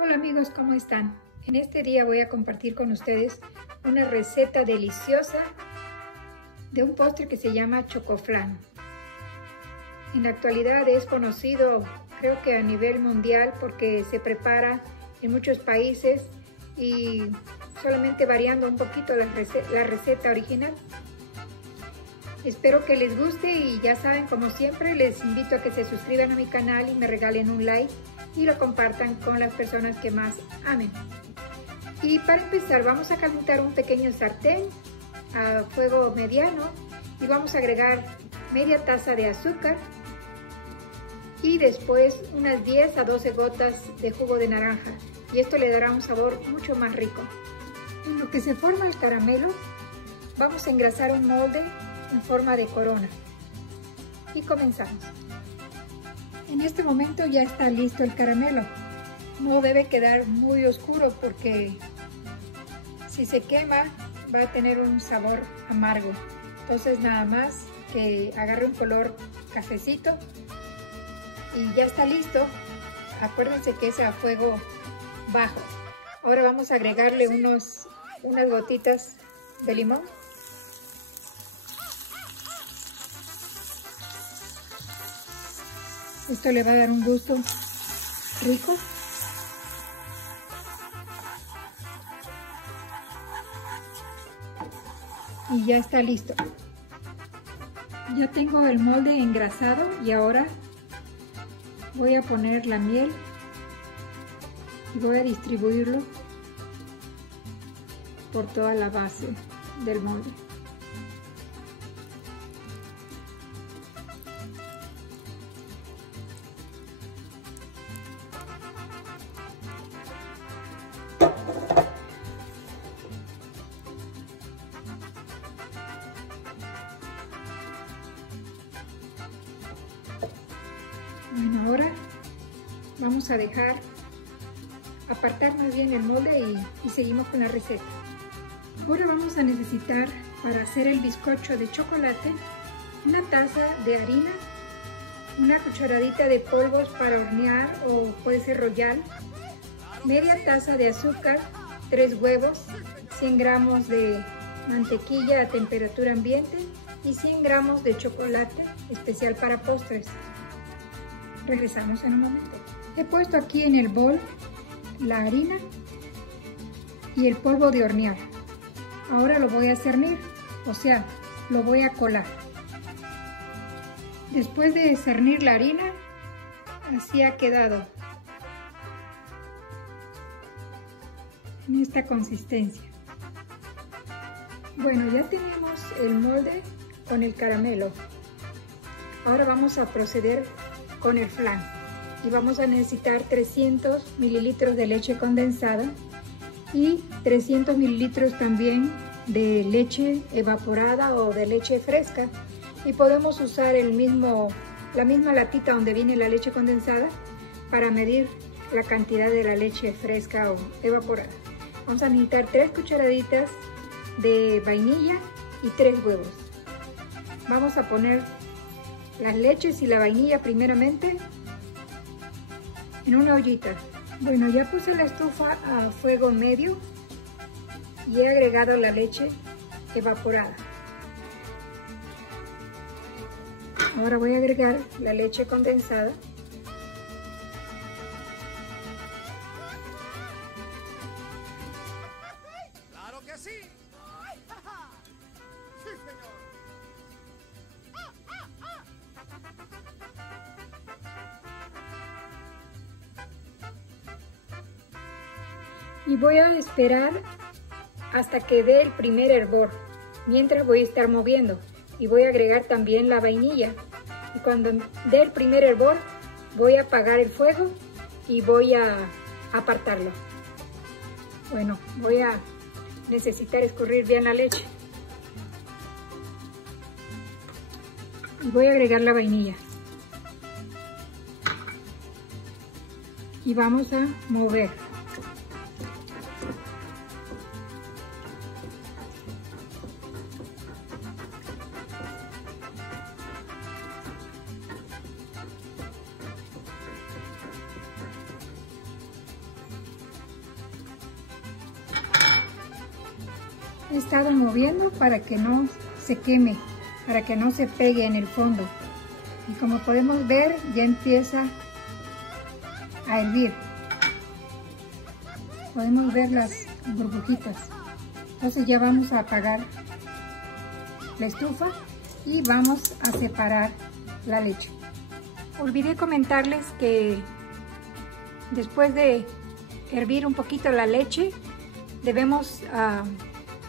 Hola amigos, ¿cómo están? En este día voy a compartir con ustedes una receta deliciosa de un postre que se llama chocoflan. En la actualidad es conocido, creo que a nivel mundial, porque se prepara en muchos países y solamente variando un poquito la receta original. Espero que les guste y ya saben, como siempre, les invito a que se suscriban a mi canal y me regalen un like y lo compartan con las personas que más amen. Y para empezar vamos a calentar un pequeño sartén a fuego mediano y vamos a agregar media taza de azúcar y después unas 10 a 12 gotas de jugo de naranja, y esto le dará un sabor mucho más rico. En lo que se forma el caramelo, vamos a engrasar un molde en forma de corona y comenzamos. En este momento ya está listo el caramelo. No debe quedar muy oscuro porque si se quema va a tener un sabor amargo. Entonces nada más que agarre un color cafecito y ya está listo. Acuérdense que es a fuego bajo. Ahora vamos a agregarle unas gotitas de limón. Esto le va a dar un gusto rico. Y ya está listo. Ya tengo el molde engrasado y ahora voy a poner la miel y voy a distribuirlo por toda la base del molde. Bueno, ahora vamos a dejar apartar más bien el molde y seguimos con la receta. Ahora vamos a necesitar, para hacer el bizcocho de chocolate, una taza de harina, una cucharadita de polvos para hornear o puede ser royal, media taza de azúcar, 3 huevos, 100 gramos de mantequilla a temperatura ambiente y 100 gramos de chocolate especial para postres. Regresamos en un momento. He puesto aquí en el bol la harina y el polvo de hornear. Ahora lo voy a cernir, o sea, lo voy a colar. Después de cernir la harina, así ha quedado, en esta consistencia. Bueno, ya tenemos el molde con el caramelo. Ahora vamos a proceder con el flan y vamos a necesitar 300 mililitros de leche condensada y 300 mililitros también de leche evaporada o de leche fresca, y podemos usar la misma latita donde viene la leche condensada para medir la cantidad de la leche fresca o evaporada. Vamos a necesitar 3 cucharaditas de vainilla y 3 huevos. Vamos a poner las leches y la vainilla primeramente en una ollita. Bueno, ya puse la estufa a fuego medio y he agregado la leche evaporada. Ahora voy a agregar la leche condensada. ¡Claro que sí! ¡Sí, señor! Y voy a esperar hasta que dé el primer hervor. Mientras voy a estar moviendo y voy a agregar también la vainilla. Y cuando dé el primer hervor voy a apagar el fuego y voy a apartarlo. Bueno, voy a necesitar escurrir bien la leche. Y voy a agregar la vainilla. Y vamos a mover. He estado moviendo para que no se queme, para que no se pegue en el fondo. Y como podemos ver, ya empieza a hervir. Podemos ver las burbujitas. Entonces ya vamos a apagar la estufa y vamos a separar la leche. Olvidé comentarles que después de hervir un poquito la leche, debemos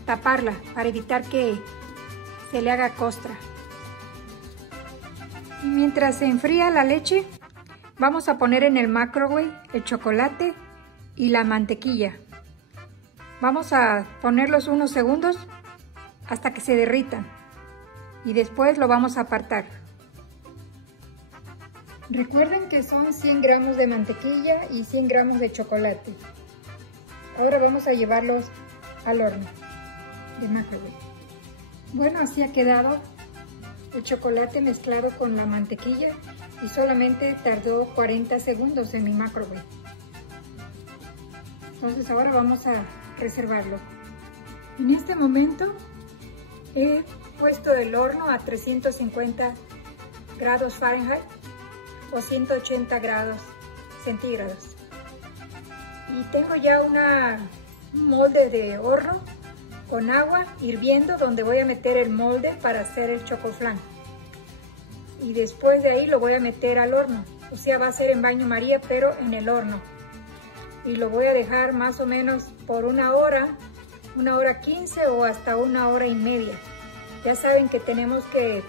taparla para evitar que se le haga costra. Y mientras se enfría la leche, vamos a poner en el microwave el chocolate y la mantequilla. Vamos a ponerlos unos segundos hasta que se derritan y después lo vamos a apartar. Recuerden que son 100 gramos de mantequilla y 100 gramos de chocolate. Ahora vamos a llevarlos al horno de microwave. Bueno, así ha quedado el chocolate mezclado con la mantequilla y solamente tardó 40 segundos en mi microwave. Entonces ahora vamos a reservarlo. En este momento he puesto el horno a 350 grados Fahrenheit o 180 grados centígrados. Y tengo ya un molde de horno con agua hirviendo donde voy a meter el molde para hacer el chocoflan. Y después de ahí lo voy a meter al horno. O sea, va a ser en baño María, pero en el horno. Y lo voy a dejar más o menos por una hora 15 o hasta una hora y media. Ya saben que tenemos que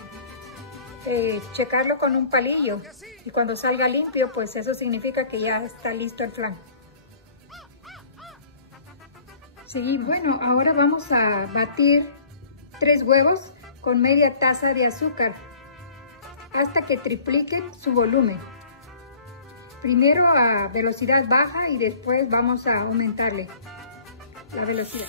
checarlo con un palillo. Y cuando salga limpio, pues eso significa que ya está listo el flan. Sí, bueno, ahora vamos a batir 3 huevos con media taza de azúcar hasta que tripliquen su volumen. Primero a velocidad baja y después vamos a aumentarle la velocidad.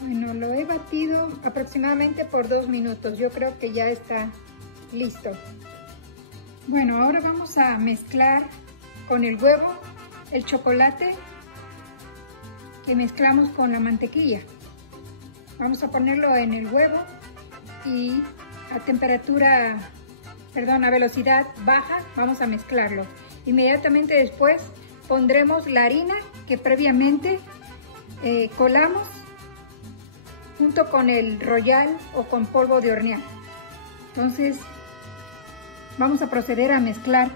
Bueno, lo he batido aproximadamente por 2 minutos. Yo creo que ya está listo. Bueno, ahora vamos a mezclar con el huevo el chocolate que mezclamos con la mantequilla. Vamos a ponerlo en el huevo y a velocidad baja vamos a mezclarlo. Inmediatamente después pondremos la harina que previamente colamos junto con el royal o con polvo de hornear. Entonces vamos a proceder a mezclar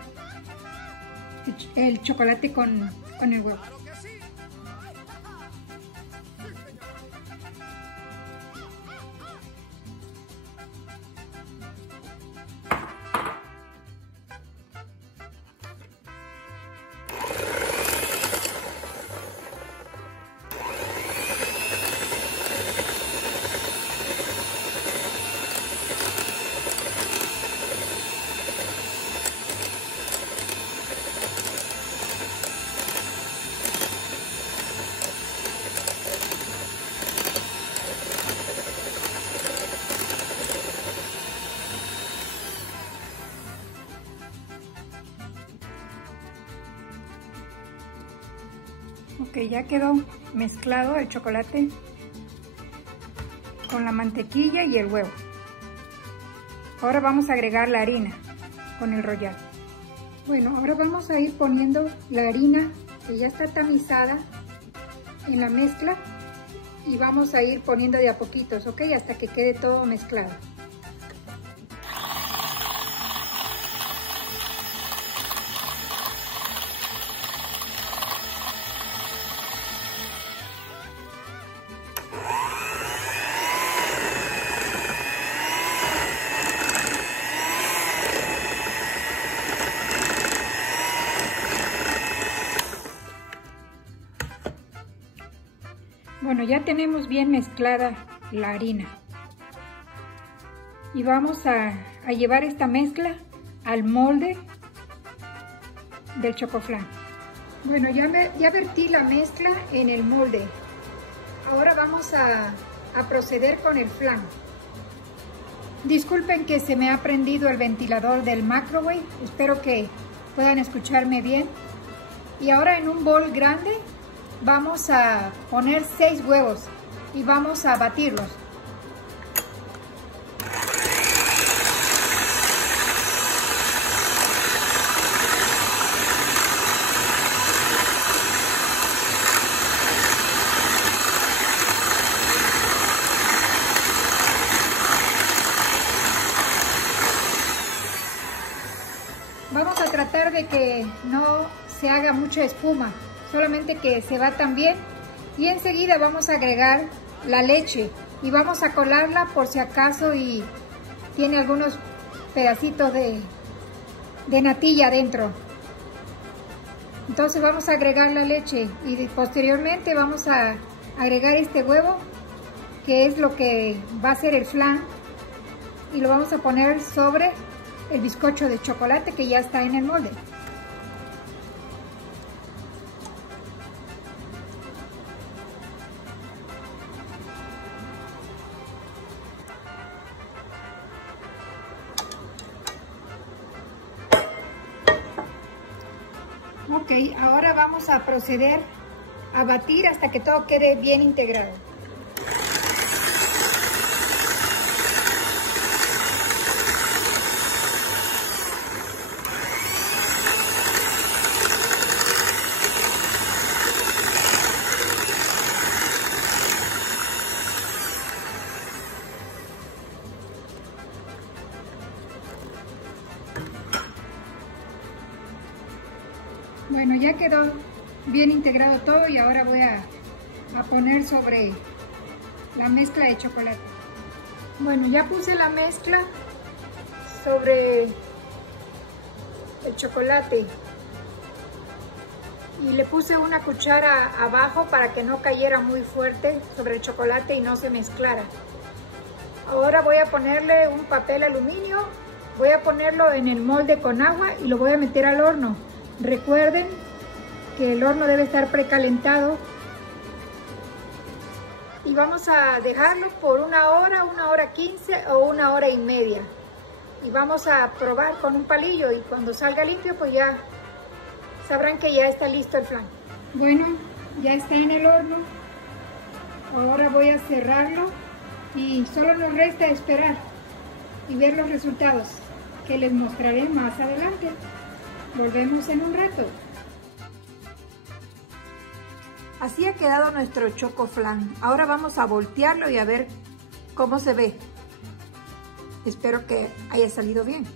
el chocolate con el huevo. Ok, ya quedó mezclado el chocolate con la mantequilla y el huevo. Ahora vamos a agregar la harina con el royal. Bueno, ahora vamos a ir poniendo la harina que ya está tamizada en la mezcla y vamos a ir poniendo de a poquitos, ok, hasta que quede todo mezclado. Bueno, ya tenemos bien mezclada la harina y vamos a llevar esta mezcla al molde del chocoflan. Bueno, ya vertí la mezcla en el molde. Ahora vamos a proceder con el flan. Disculpen que se me ha prendido el ventilador del microwave. Espero que puedan escucharme bien. Y ahora en un bol grande vamos a poner 6 huevos y vamos a batirlos. Vamos a tratar de que no se haga mucha espuma, solamente que se batan bien, y enseguida vamos a agregar la leche y vamos a colarla por si acaso y tiene algunos pedacitos de natilla adentro. Entonces vamos a agregar la leche y posteriormente vamos a agregar este huevo, que es lo que va a ser el flan, y lo vamos a poner sobre el bizcocho de chocolate que ya está en el molde. Ok, ahora vamos a proceder a batir hasta que todo quede bien integrado. Bueno, ya quedó bien integrado todo y ahora voy a poner sobre la mezcla de chocolate. Bueno, ya puse la mezcla sobre el chocolate y le puse una cuchara abajo para que no cayera muy fuerte sobre el chocolate y no se mezclara. Ahora voy a ponerle un papel aluminio, voy a ponerlo en el molde con agua y lo voy a meter al horno. Recuerden que el horno debe estar precalentado y vamos a dejarlo por 1 hora 15 o 1 hora y media. Y vamos a probar con un palillo y cuando salga limpio pues ya sabrán que ya está listo el flan. Bueno, ya está en el horno. Ahora voy a cerrarlo y solo nos resta esperar y ver los resultados que les mostraré más adelante. Volvemos en un rato. Así ha quedado nuestro choco flan. Ahora vamos a voltearlo y a ver cómo se ve. Espero que haya salido bien.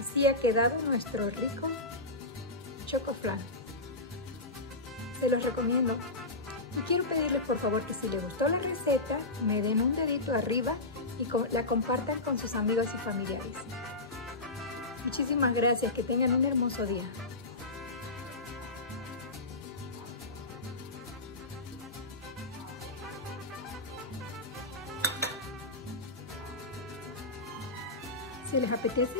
Así ha quedado nuestro rico choco flan. Se los recomiendo. Y quiero pedirles por favor que si les gustó la receta, me den un dedito arriba y la compartan con sus amigos y familiares. Muchísimas gracias, que tengan un hermoso día. ¿Se les apetece?